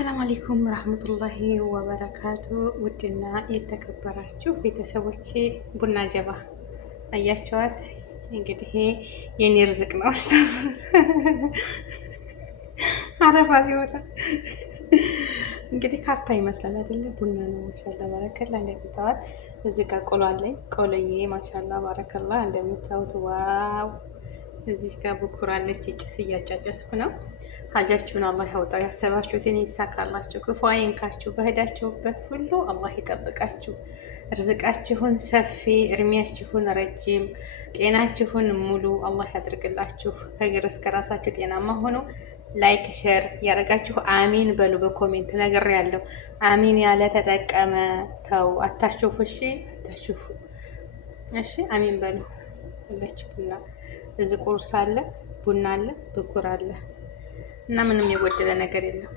አሰላሙ አለይኩም ረህመቱላሂ ወበረካቱ። ውድና የተከበራችሁ ቤተሰቦቼ ቡና ጀባ አያቸዋት። እንግዲህ የኔ ርዝቅ ነው። አስተፍር አረፋ ሲወጣ እንግዲህ ካርታ ይመስላል አይደለ? ቡና ነው። ማሻላ ባረከላ። እንደምታዩት እዚህ ጋር ቆሎ አለኝ። ቆሎዬ ማሻላ ባረከላ እንደምታዩት ዋው። እዚህ ጋር ብኩር አለች። ጭስ እያጫጨስኩ ነው። ሀጃችሁን አላህ ያውጣው፣ ያሰባችሁትን ይሳካላችሁ፣ ክፉ አይንካችሁ፣ በሄዳችሁበት ሁሉ አላህ ይጠብቃችሁ፣ ርዝቃችሁን ሰፊ፣ እድሜያችሁን ረጅም፣ ጤናችሁን ሙሉ አላህ ያድርግላችሁ። ከእግር እስከ ራሳችሁ ጤናማ ሆኖ ላይክ ሼር ያደረጋችሁ አሚን በሉ። በኮሜንት ነገር ያለው አሚን ያለ ተጠቀመ። ተው አታሽፉ፣ እሺ አታሽፉ፣ እሺ አሚን በሉ። ሁላችሁ ቡና እዚህ ቁርስ አለ፣ ቡና አለ፣ ብኩር አለ እና ምንም የጎደለ ነገር የለም።